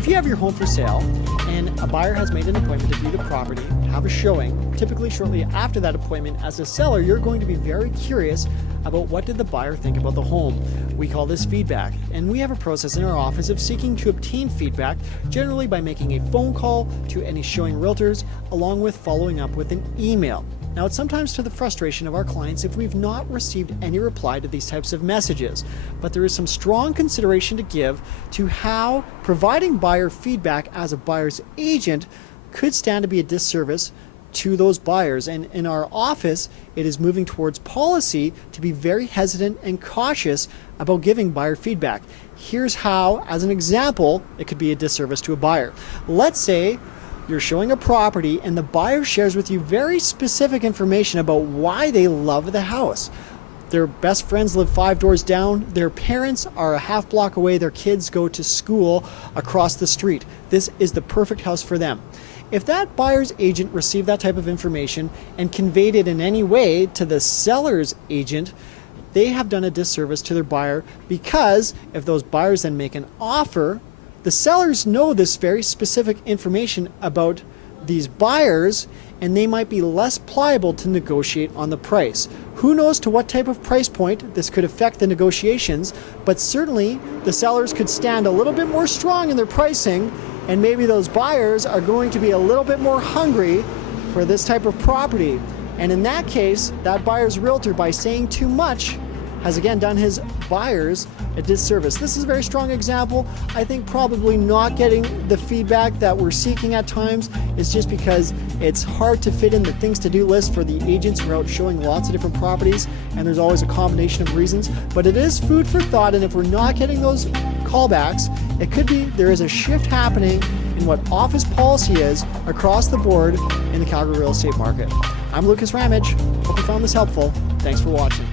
If you have your home for sale and a buyer has made an appointment to view the property, have a showing, typically shortly after that appointment, as a seller, you're going to be very curious about what did the buyer think about the home. We call this feedback, and we have a process in our office of seeking to obtain feedback, generally by making a phone call to any showing realtors, along with following up with an email. Now, it's sometimes to the frustration of our clients if we've not received any reply to these types of messages, but there is some strong consideration to give to how providing buyer feedback as a buyer's agent could stand to be a disservice to those buyers. And in our office, it is moving towards policy to be very hesitant and cautious about giving buyer feedback. Here's how, as an example, it could be a disservice to a buyer. Let's say you're showing a property and the buyer shares with you very specific information about why they love the house. Their best friends live 5 doors down, their parents are a half block away, their kids go to school across the street. This is the perfect house for them. If that buyer's agent received that type of information and conveyed it in any way to the seller's agent, they have done a disservice to their buyer, because if those buyers then make an offer, the sellers know this very specific information about these buyers, and they might be less pliable to negotiate on the price. Who knows to what type of price point this could affect the negotiations, but certainly the sellers could stand a little bit more strong in their pricing, and maybe those buyers are going to be a little bit more hungry for this type of property. And in that case, that buyer's realtor, by saying too much, has again done his buyers a disservice. This is a very strong example. I think probably not getting the feedback that we're seeking at times is just because it's hard to fit in the things to do list for the agents who are out showing lots of different properties, and there's always a combination of reasons. But it is food for thought, and if we're not getting those callbacks, it could be there is a shift happening in what office policy is across the board in the Calgary real estate market. I'm Lucas Ramage. Hope you found this helpful. Thanks for watching.